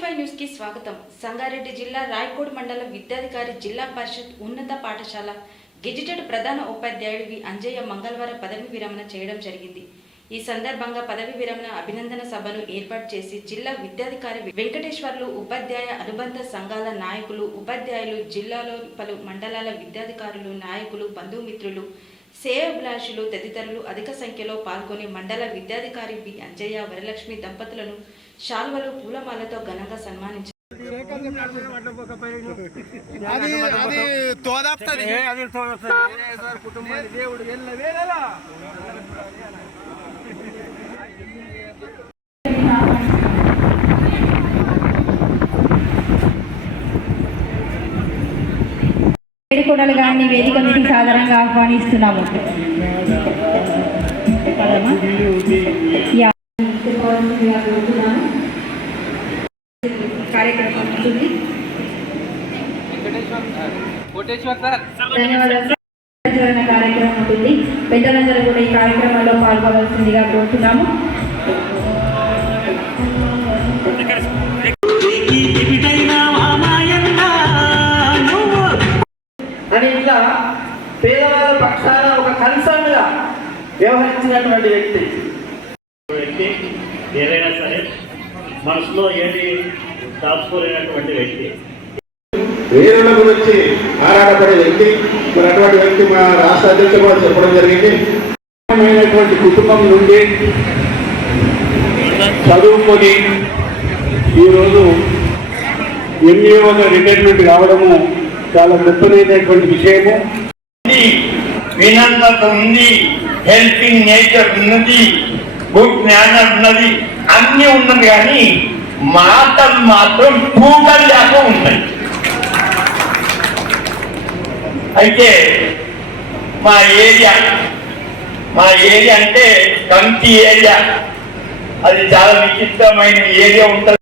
RT5 news కి స్వాగతం. సంగారెడ్డి జిల్లా రాయకోడ్ మండల విద్యాధికారి జిల్లా పరిషత్ ఉన్నత పాఠశాల గెజిటెడ్ ప్రధాన ఉపాధ్యాయుడు వి అంజయ్య మంగళవారం పదవి విరమణ చేయడం జరిగింది. ఈ సందర్భంగా పదవి విరమణ అభినందన సభను ఏర్పాటు చేసి జిల్లా విద్యాధికారి వెంకటేశ్వర్లు, ఉపాధ్యాయ అనుబంధ సంఘాల నాయకులు, ఉపాధ్యాయులు, జిల్లాలో పలు మండలాల విద్యాధికారులు, నాయకులు, బంధుమిత్రులు, సేవాభిలాషులు తదితరులు అధిక సంఖ్యలో పాల్గొని మండల విద్యాధికారి వి అంజయ్య వరలక్ష్మి దంపతులను శాల్వలు, పూలమాలతో ఘనంగా సన్మానించారు. ఏడుకొండల గారిని వేదిక మీదకి సాధారణంగా ఆహ్వానిస్తున్నాము. కార్యక్రమం ఉంటుంది. కార్యక్రమం ఉంటుంది. పెద్దలందరూ కూడా ఈ కార్యక్రమంలో పాల్గొనవలసిందిగా కోరుతున్నాము. అని ఇట్లా పేదవాళ్ళ పక్షాన ఒక కన్సర్న్ గా వ్యవహరించినటువంటి వ్యక్తి ఏదైనా సరే మనసులో ఏది దాచుకోలేనటువంటి వ్యక్తి, వేరుల గురించి ఆరాటపడే వ్యక్తి. మరి అటువంటి వ్యక్తి మా రాష్ట్ర అధ్యక్షులు కూడా చెప్పడం జరిగింది. కుటుంబం నుండి చదువుకొని ఈరోజు ఎంఏఓగా రిటైర్మెంట్ కావడము చాలా గొప్పదైనటువంటి విషయము. వినమ్రత ఉంది, హెల్పింగ్ నేచర్ ఉన్నది, గుడ్ మేనర్ ఉన్నది, అన్ని ఉన్నది. కానీ మాటలు మాత్రం కూటలు లేక ఉంటాయి. అయితే మా ఏరియా అంటే కంచి ఏరియా, అది చాలా విచిత్రమైన ఏరియా ఉంటుంది.